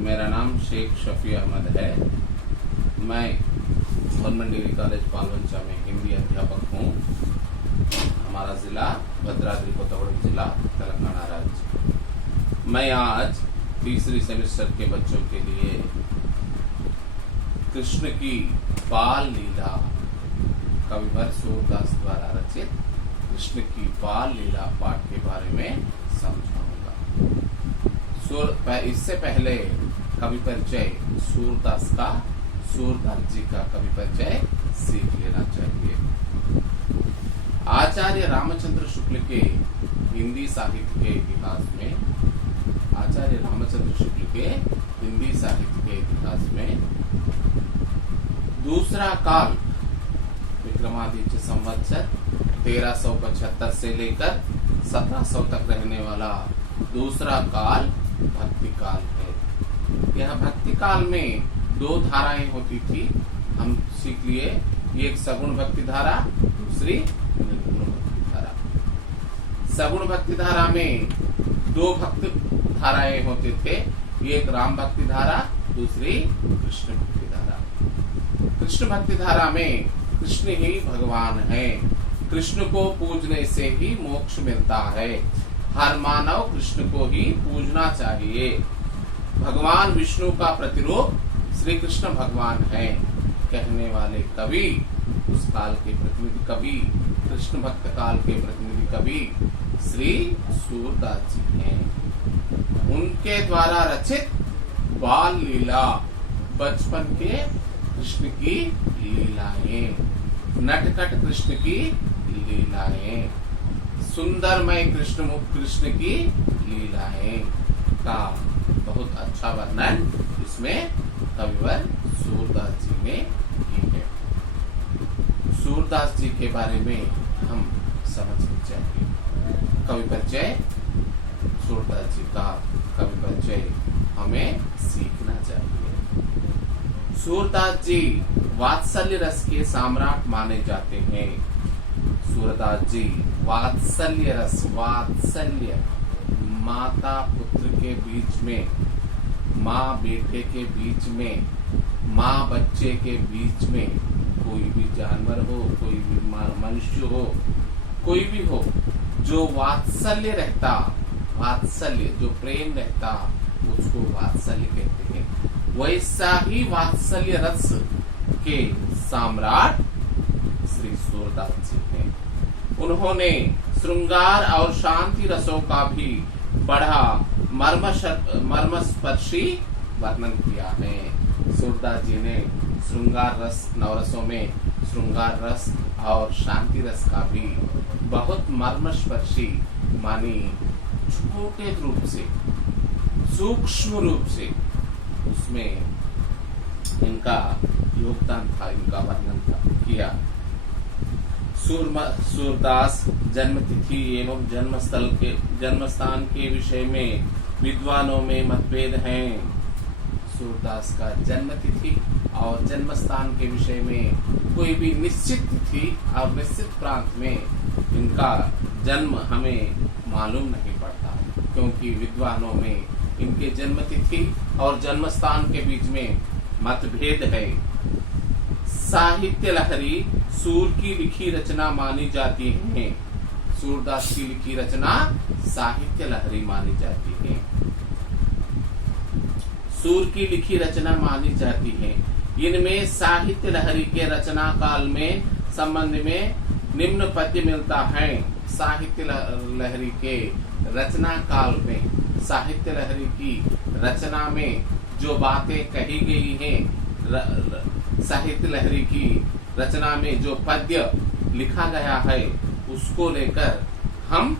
मेरा नाम शेख शफी अहमद है। मैं गवर्नमेंट डिग्री कॉलेज पालवंचा में हिंदी अध्यापक हूँ। हमारा जिला भद्राद्री कोत्तागुड़ेम जिला, तेलंगाना राज्य। मैं आज तीसरी सेमेस्टर के बच्चों के लिए कृष्ण की बाल लीला कविवर सूरदास द्वारा रचित कृष्ण की बाल लीला पाठ के बारे में समझाऊंगा। इससे पहले कवि परिचय सूरदास जी का कवि परिचय सीख लेना चाहिए। आचार्य रामचंद्र शुक्ल के हिंदी साहित्य के इतिहास में दूसरा काल विक्रमादित्य संवत्सर 1375 से लेकर 1700 तक रहने वाला दूसरा काल भक्ति काल है। यह भक्ति काल में दो धाराएं होती थी, हम सीख लिए। एक सगुण भक्ति धारा, दूसरी निर्गुण भक्ति धारा। सगुण भक्ति धारा में दो भक्ति धाराएं होते थे, एक राम भक्ति धारा, दूसरी कृष्ण भक्ति धारा। कृष्ण भक्ति धारा में कृष्ण ही भगवान है, कृष्ण को पूजने से ही मोक्ष मिलता है, हर मानव कृष्ण को ही पूजना चाहिए। भगवान विष्णु का प्रतिरूप श्री कृष्ण भगवान है कहने वाले कवि, उस काल के प्रतिनिधि कवि, कृष्ण भक्त काल के प्रतिनिधि कवि श्री सूरदास जी हैं। उनके द्वारा रचित बाल लीला, बचपन के कृष्ण की लीलाएं, नटखट कृष्ण की लीलाएं, सुंदरमय कृष्ण की लीलाएं का बहुत अच्छा वर्णन इसमें कविवर सूरदास जी ने की है। सूरदास जी के बारे में हम समझना चाहिए। कवि परिचय सूरदास जी का कवि परिचय हमें सीखना चाहिए। सूरदास जी वात्सल्य रस के सम्राट माने जाते हैं। सूरदास जी वात्सल्य रस, वात्सल्य माता पुत्र के बीच में, माँ बेटे के बीच में, माँ बच्चे के बीच में, कोई भी जानवर हो, कोई भी मनुष्य हो, कोई भी हो, जो वात्सल्य रहता, वात्सल्य जो प्रेम रहता, उसको वात्सल्य कहते हैं। वैसा ही वात्सल्य रस के सम्राट श्री सूरदास जी हैं। उन्होंने श्रृंगार और शांति रसों का भी बड़ा मर्मस्पर्शी वर्णन किया है। सूरदास जी ने श्रृंगार रस, नवरसों में श्रृंगार रस और शांति रस का भी बहुत मर्मस्पर्शी मानी छोटे रूप से, सूक्ष्म रूप से उसमें इनका योगदान था, इनका वर्णन किया। सूरदास जन्म तिथि एवं जन्मस्थान के विषय में विद्वानों में मतभेद हैं। सूरदास का जन्म तिथि और जन्मस्थान के विषय में कोई भी निश्चित तिथि और निश्चित प्रांत में इनका जन्म हमें मालूम नहीं पड़ता, क्योंकि विद्वानों में इनके जन्म तिथि और जन्मस्थान के बीच में मतभेद है। साहित्य लहरी सूर की लिखी रचना मानी जाती है। सूरदास की लिखी रचना साहित्य लहरी मानी जाती है। सूर की लिखी रचना मानी जाती है। इनमें साहित्य लहरी के रचना काल में संबंध में निम्न पद्य मिलता है। साहित्य लहरी के रचना काल में, साहित्य लहरी की रचना में जो बातें कही गई हैं, साहित्य लहरी की रचना में जो पद्य लिखा गया है, उसको लेकर हम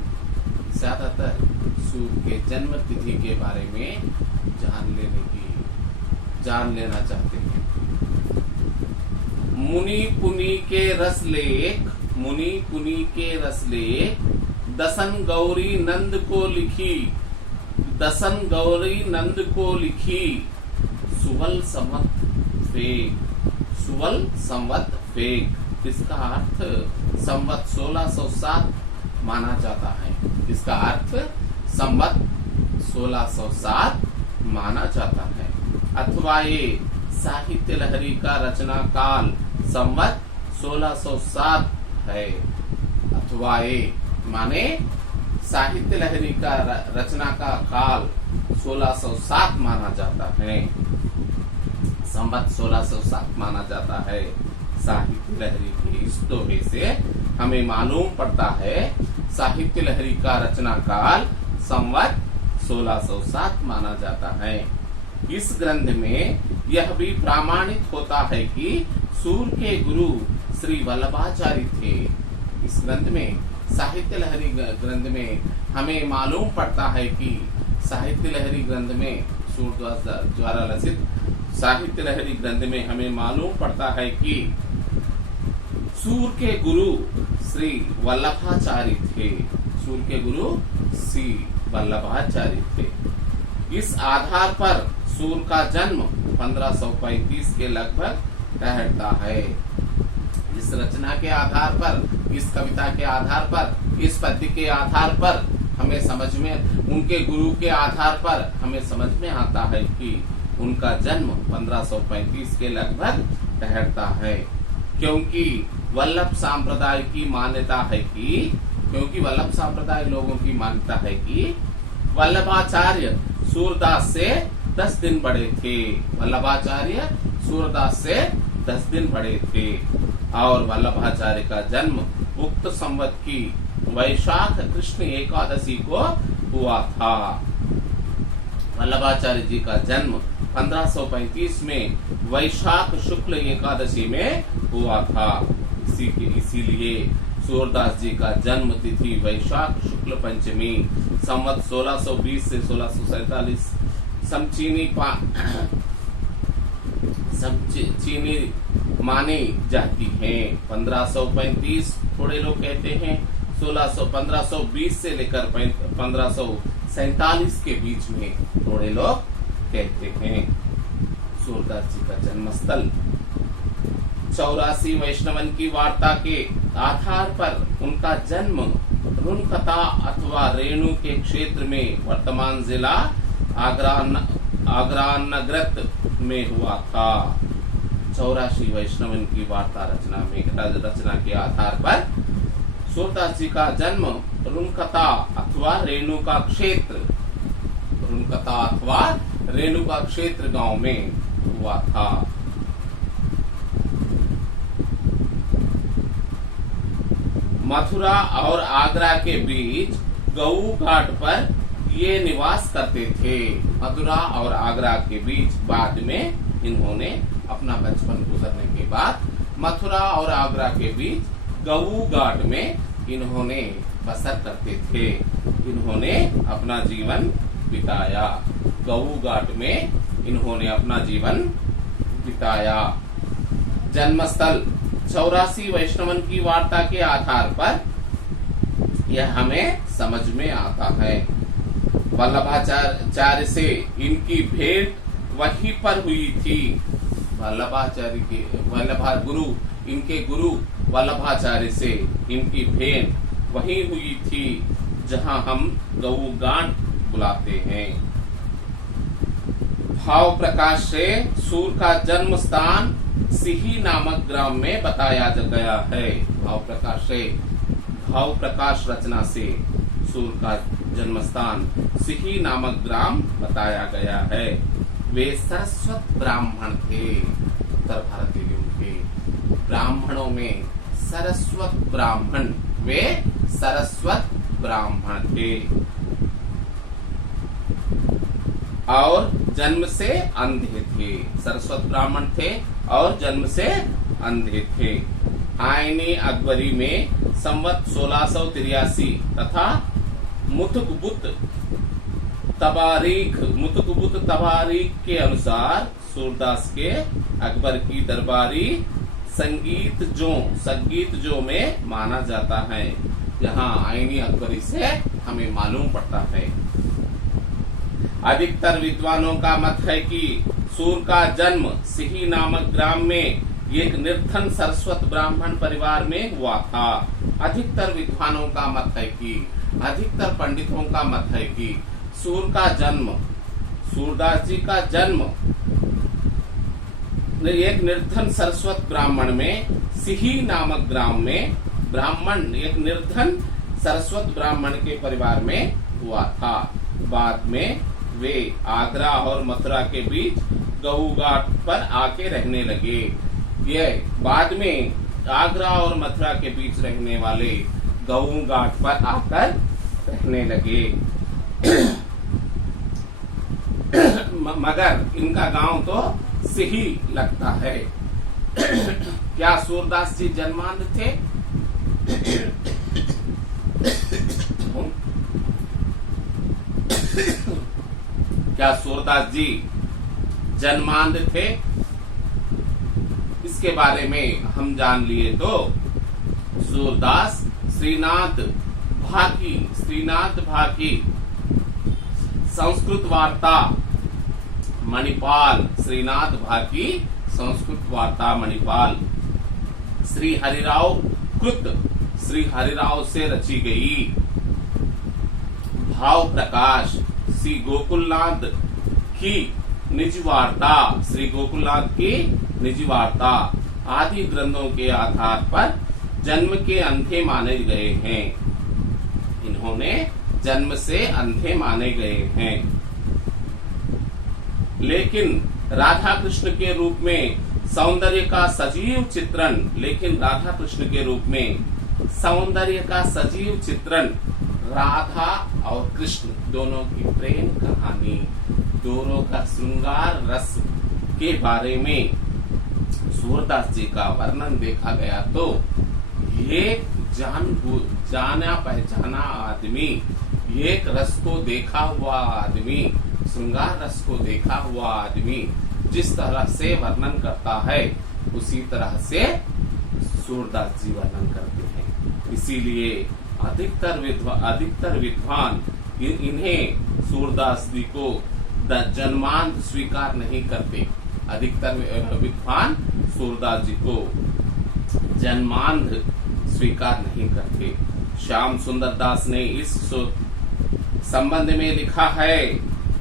ज्यादातर सूर के जन्म तिथि के बारे में जान लेना चाहते हैं। मुनि पुनि के रस लेख दसन गौरी नंद को लिखी सुवल संवत फेक। इसका अर्थ संवत 1607 माना जाता है। इसका अर्थ संवत 1607 माना जाता है, अथवा ये साहित्य लहरी का रचना काल संवत 1607 है। अथवा ये माने साहित्य लहरी का रचना का काल 1607 माना जाता है, संवत 1607 माना जाता है। साहित्य लहरी के इस दोहे से हमें मालूम पड़ता है साहित्य लहरी का रचना काल संवत 1607 माना जाता है। इस ग्रंथ में यह भी प्रमाणित होता है कि सूर्य के गुरु श्री वल्लभाचार्य थे। इस ग्रंथ में साहित्य लहरी ग्रंथ में हमें मालूम पड़ता है कि साहित्य लहरी ग्रंथ में सूर्य द्वारा रचित साहित्य लहरी ग्रंथ में हमें मालूम पड़ता है कि सूर्य के गुरु श्री वल्लभाचार्य थे। सूर्य के गुरु श्री वल्लभाचार्य थे। इस आधार पर सूर्य का जन्म 1535 के लगभग ठहरता है। इस रचना के आधार पर, इस कविता के आधार पर, इस पद्य के आधार पर हमें समझ में, उनके गुरु के आधार पर हमें समझ में आता है कि उनका जन्म 1535 के लगभग ठहरता है। क्योंकि वल्लभ संप्रदाय की मान्यता है कि, क्योंकि वल्लभ संप्रदाय लोगों की मान्यता है कि वल्लभाचार्य सूरदास से 10 दिन बड़े थे। वल्लभाचार्य सूरदास से 10 दिन बड़े थे और वल्लभाचार्य का जन्म उक्त संवत की वैशाख कृष्ण एकादशी को हुआ था। वल्लभाचार्य जी का जन्म 1535 में वैशाख शुक्ल एकादशी में हुआ था। इसीलिए सूरदास जी का जन्म तिथि वैशाख शुक्ल पंचमी संवत 1620 से 1647 समचीनी मानी जाती है। 1535 थोड़े लोग कहते हैं 1520 से लेकर 1547 के बीच में थोड़े लोग कहते हैं। सूरदास जी का जन्मस्थल 84 वैष्णवन की वार्ता के आधार पर उनका जन्म रुनकता अथवा रेणु के क्षेत्र में वर्तमान जिला आगरा नगरत में हुआ था। 84 वैष्णवन की वार्ता रचना के आधार पर सूरदास जी का जन्म रुनकता अथवा रेणुका क्षेत्र गांव में हुआ था। मथुरा और आगरा के बीच गऊ घाट पर ये निवास करते थे। मथुरा और आगरा के बीच बाद में इन्होंने अपना बचपन गुजरने के बाद मथुरा और आगरा के बीच गऊ घाट में इन्होंने बसर करते थे। इन्होंने अपना जीवन बिताया। गऊ घाट में इन्होंने अपना जीवन बिताया। जन्मस्थल 84 वैष्णवन की वार्ता के आधार पर यह हमें समझ में आता है। वल्लभाचार्य से इनकी भेंट वहीं पर हुई थी। इनके गुरु वल्लभाचार्य से इनकी भेंट वहीं हुई थी जहां हम गऊगान बुलाते हैं। भाव प्रकाश से सूर्य का जन्म स्थान सिही नामक ग्राम में बताया गया है। भाव प्रकाश रचना से सूर्य का जन्म स्थान सिही नामक ग्राम बताया गया है। वे सरस्वत ब्राह्मण थे। उत्तर भारतीय के ब्राह्मणों में सरस्वत ब्राह्मण, वे सरस्वत ब्राह्मण थे और जन्म से अंधे थे। सरस्वत ब्राह्मण थे और जन्म से अंधे थे। आईनी अकबरी में संवत 1683 तथा मुतुकबुत तबारीख के अनुसार सूरदास के अकबर की दरबारी संगीत जो में माना जाता है। यहाँ आईनी अकबरी से हमें मालूम पड़ता है। अधिकतर विद्वानों का मत है कि सूर्य का जन्म सिही नामक ग्राम में एक निर्धन सरस्वत ब्राह्मण परिवार में हुआ था। अधिकतर विद्वानों का मत है कि, अधिकतर पंडितों का मत है कि सूर्य सूरदास जी का जन्म एक निर्धन सरस्वत ब्राह्मण में सिही नामक ग्राम में एक निर्धन सरस्वत ब्राह्मण के परिवार में हुआ था। बाद में वे आगरा और मथुरा के बीच गऊघाट पर आके रहने लगे। यह बाद में आगरा और मथुरा के बीच रहने वाले गऊघाट पर आकर रहने लगे। मगर इनका गांव तो सिही लगता है। क्या सूरदास जी जन्मांध थे? क्या सूरदास जी जन्मांध थे? इसके बारे में हम जान लिए तो सूरदास श्रीनाथ भाकी संस्कृत वार्ता मणिपाल, श्रीनाथ भाकी संस्कृत वार्ता मणिपाल श्री हरिराव से रची गई। भाव प्रकाश श्री गोकुलनाथ की निज वार्ता, श्री गोकुलनाथ की निज वार्ता आदि ग्रंथों के आधार पर जन्म के अंधे माने गए हैं। इन्होंने जन्म से अंधे माने गए हैं, लेकिन राधा कृष्ण के रूप में सौंदर्य का सजीव चित्रण राधा और कृष्ण दोनों की प्रेम कहानी, दोनों का श्रृंगार रस के बारे में सूरदास जी का वर्णन देखा गया तो एक जाना पहचाना आदमी, एक रस को देखा हुआ आदमी, श्रृंगार रस को देखा हुआ आदमी जिस तरह से वर्णन करता है उसी तरह से सूरदास जी वर्णन करते हैं। इसीलिए अधिकतर विद्वान इन्हें सूरदास जी को जन्मांध स्वीकार नहीं करते। अधिकतर विद्वान सूरदास जी को जन्मांध स्वीकार नहीं करते। श्याम सुंदर दास ने इस संबंध में लिखा है,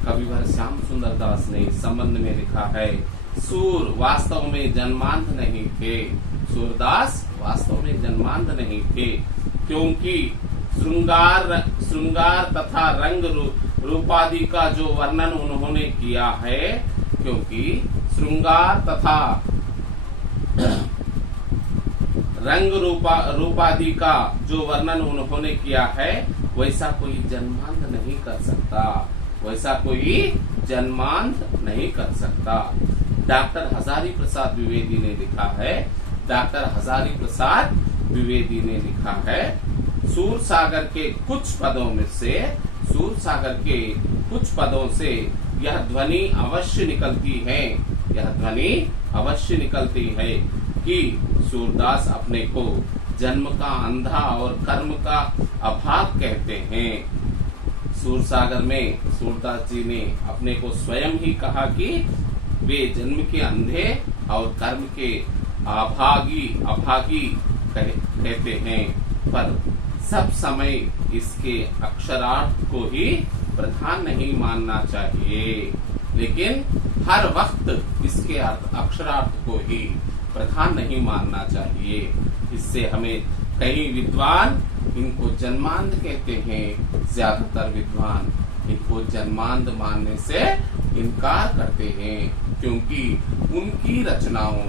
कविवर श्याम सुंदर दास ने इस संबंध में लिखा है, सूर वास्तव में जन्मांध नहीं थे। सूरदास वास्तव में जन्मांध नहीं थे, क्योंकि श्रृंगार तथा रंग रूपादि का जो वर्णन उन्होंने किया है, क्योंकि श्रृंगार तथा रंग रूपादि का जो वर्णन उन्होंने किया है वैसा कोई जन्मांध नहीं कर सकता, वैसा कोई जन्मांध नहीं कर सकता। डॉक्टर हजारी प्रसाद द्विवेदी ने लिखा है, डॉक्टर हजारी प्रसाद द्विवेदी ने लिखा है, सूर सागर के कुछ पदों से यह ध्वनि अवश्य निकलती है कि सूरदास अपने को जन्म का अंधा और कर्म का अभाग कहते हैं। सूरसागर में सूरदास जी ने अपने को स्वयं ही कहा कि वे जन्म के अंधे और कर्म के अभागी कहते हैं, पर सब समय इसके अक्षरार्थ को ही प्रधान नहीं मानना चाहिए, लेकिन हर वक्त इसके अक्षरार्थ को ही प्रधान नहीं मानना चाहिए। इससे हमें कई विद्वान इनको जन्मांध कहते हैं, ज्यादातर विद्वान इनको जन्मांध मानने से इनकार करते हैं, क्योंकि उनकी रचनाओं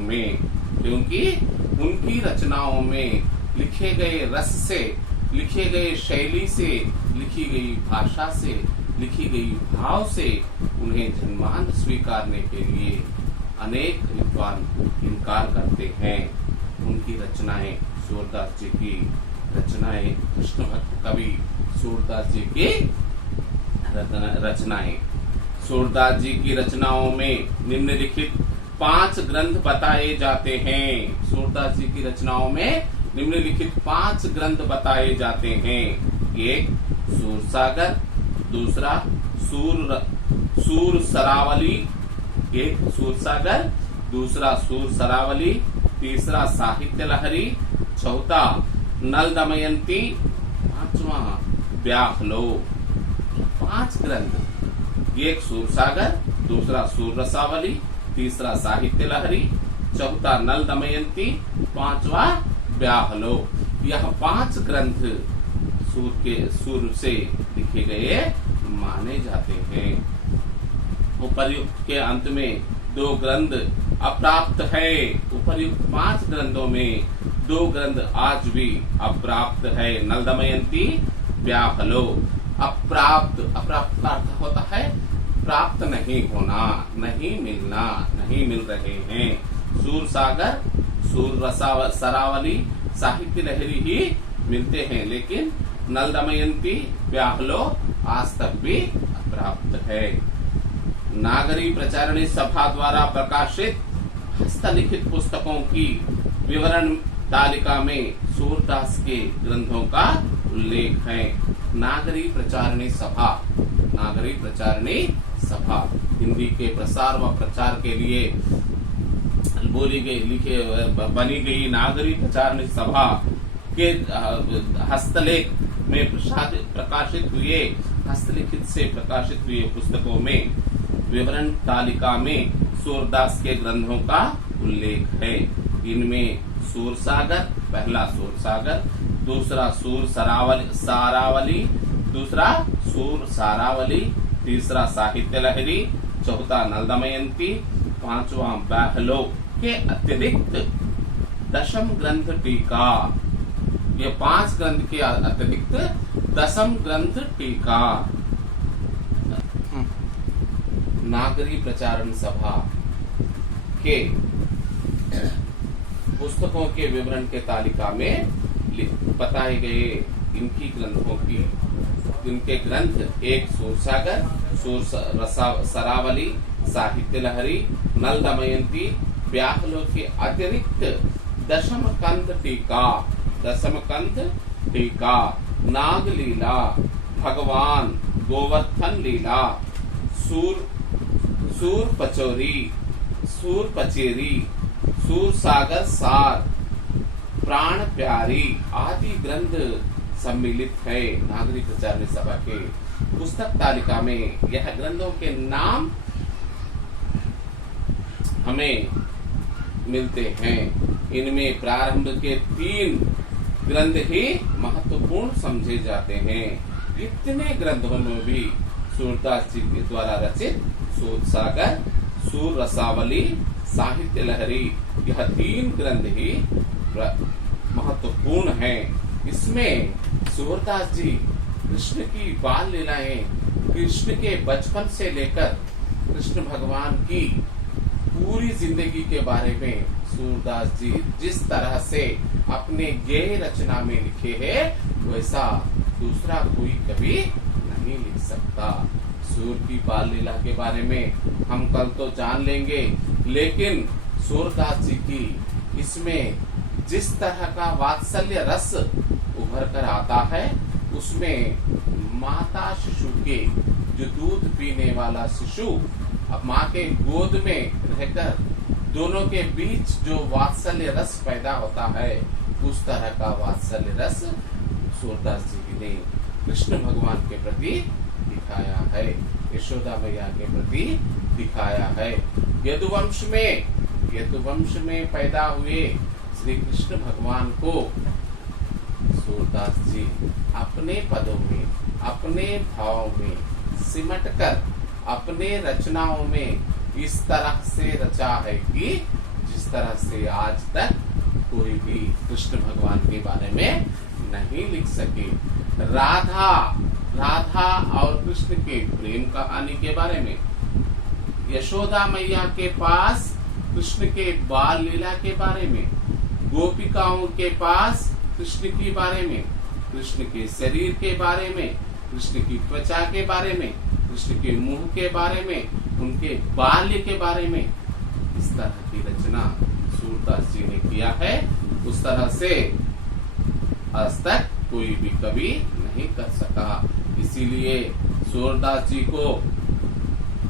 में लिखे गए रस से, लिखे गए शैली से, लिखी गई भाषा से, लिखी गई भाव से उन्हें जन्मांध स्वीकारने के लिए अनेक विद्वान इनकार करते हैं। उनकी रचनाएं, सूरदास जी की रचनाएं, कृष्ण भक्त कवि सूरदास जी की रचनाएं, सूरदास जी की रचनाओं में निम्नलिखित 5 ग्रंथ बताए जाते हैं। सूरदास जी की रचनाओं में निम्नलिखित 5 ग्रंथ बताए जाते हैं। एक सूरसागर, दूसरा सूर सरावली, एक सूरसागर, दूसरा सूर सरावली, तीसरा साहित्य लहरी, चौथा नल दमयंती, 5वां व्याहलो। 5 ग्रंथ एक सूरसागर, दूसरा सूर रसावली, तीसरा साहित्य लहरी, चौथा नल दमयंती, पांचवा ब्याहलो। यह 5 ग्रंथ सूर से लिखे गए माने जाते हैं। उपर्युक्त के अंत में 2 ग्रंथ अप्राप्त है। उपर्युक्त 5 ग्रंथों में 2 ग्रंथ आज भी अप्राप्त है, नल दमयंती, ब्याहलो। अप्राप्त का अर्थ होता है प्राप्त नहीं होना, नहीं मिलना, नहीं मिल रहे हैं। सूर सागर, सूर सरावली, साहित्य लहरी ही मिलते हैं, लेकिन नल दमयंती, ब्याहलो आज तक भी अप्राप्त है। नागरी प्रचारणी सभा द्वारा प्रकाशित हस्तलिखित पुस्तकों की विवरण तालिका में सूरदास के ग्रंथों का उल्लेख है। नागरी प्रचारणी सभा हिंदी के प्रसार व प्रचार के लिए बनी गई नागरी प्रचारणी सभा के हस्तलेख में प्रकाशित हुए, हस्तलिखित से प्रकाशित हुए पुस्तकों में विवरण तालिका में सूरदास के ग्रंथों का उल्लेख है। इनमें सूरसागर, पहला सूरसागर, दूसरा सूर सारावली, दूसरा सूर सारावली, तीसरा साहित्य लहरी, चौथा नल दमयंती, पांचवा ब्याहलो के अतिरिक्त दशम ग्रंथ टीका। ये 5 ग्रंथ के अतिरिक्त 10वीं ग्रंथ टीका। नागरी प्रचारण सभा के पुस्तकों के विवरण के तालिका में बताए गए इनके ग्रंथ एक सूरसागर, सूर सरावली, साहित्य लहरी, नल दमयंती, ब्याहलो के अतिरिक्त दशम कंठ टीका, नाग लीला, भगवान गोवर्धन लीला, सूर पचेरी, सूर सागर सार, प्राण प्यारी आदि ग्रंथ सम्मिलित है। नागरिक प्रचारणी सभा के पुस्तक तालिका में यह ग्रंथों के नाम हमें मिलते हैं। इनमें प्रारंभ के 3 ग्रंथ ही महत्वपूर्ण समझे जाते हैं। इतने ग्रंथों में भी सूरदास जी के द्वारा रचित सूरसागर, सूर रसावली, साहित्य लहरी, यह 3 ग्रंथ ही महत्वपूर्ण हैं। इसमें सूरदास जी कृष्ण की बाल लीलाएं, कृष्ण के बचपन से लेकर कृष्ण भगवान की पूरी जिंदगी के बारे में सूरदास जी जिस तरह से अपने गेय रचना में लिखे हैं, वैसा दूसरा कोई कभी नहीं लिख सकता। सूर की बाल लीला के बारे में हम कल तो जान लेंगे, लेकिन सूरदास जी की इसमें जिस तरह का वात्सल्य रस उभर कर आता है, उसमें माता शिशु के, जो दूध पीने वाला शिशु अब माँ के गोद में रहकर दोनों के बीच जो वात्सल्य रस पैदा होता है, उस तरह का वात्सल्य रस सूरदास जी ने कृष्ण भगवान के प्रति दिखाया है, यशोदा मैया के प्रति दिखाया है। यदुवंश में पैदा हुए श्री कृष्ण भगवान को सूरदास जी अपने पदों में, अपने भाव में सिमटकर अपने रचनाओं में इस तरह से रचा है कि जिस तरह से आज तक कोई भी कृष्ण भगवान के बारे में नहीं लिख सके। राधा और कृष्ण के प्रेम कहानी के बारे में, यशोदा मैया के पास कृष्ण के बाल लीला के बारे में, गोपिकाओं के पास कृष्ण के बारे में, कृष्ण के शरीर के बारे में, कृष्ण की त्वचा के बारे में, कृष्ण के मुंह के बारे में, उनके बाल्य के बारे में, इस तरह की रचना सूरदास जी ने किया है। उस तरह से आज तक कोई भी कवि नहीं कर सका। इसीलिए सूरदास जी को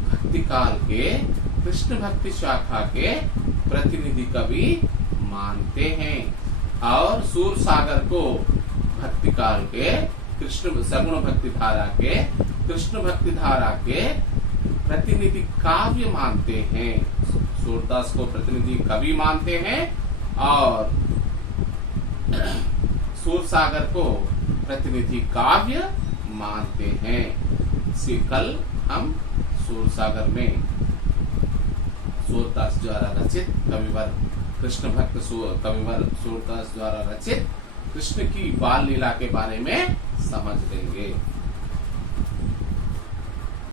भक्ति काल के, कृष्ण भक्ति शाखा के प्रतिनिधि कवि मानते हैं, और सूर सागर को भक्ति काल के, कृष्ण सगुण भक्ति धारा के, कृष्ण भक्ति धारा के प्रतिनिधि काव्य मानते हैं। सूरदास को प्रतिनिधि कवि मानते हैं और सूरसागर को प्रतिनिधि काव्य मानते हैं। इसी कल हम सूरसागर में सूरदास द्वारा रचित कविवर कृष्ण भक्त कविवर सूरदास द्वारा रचित कृष्ण की बाल लीला के बारे में समझ लेंगे।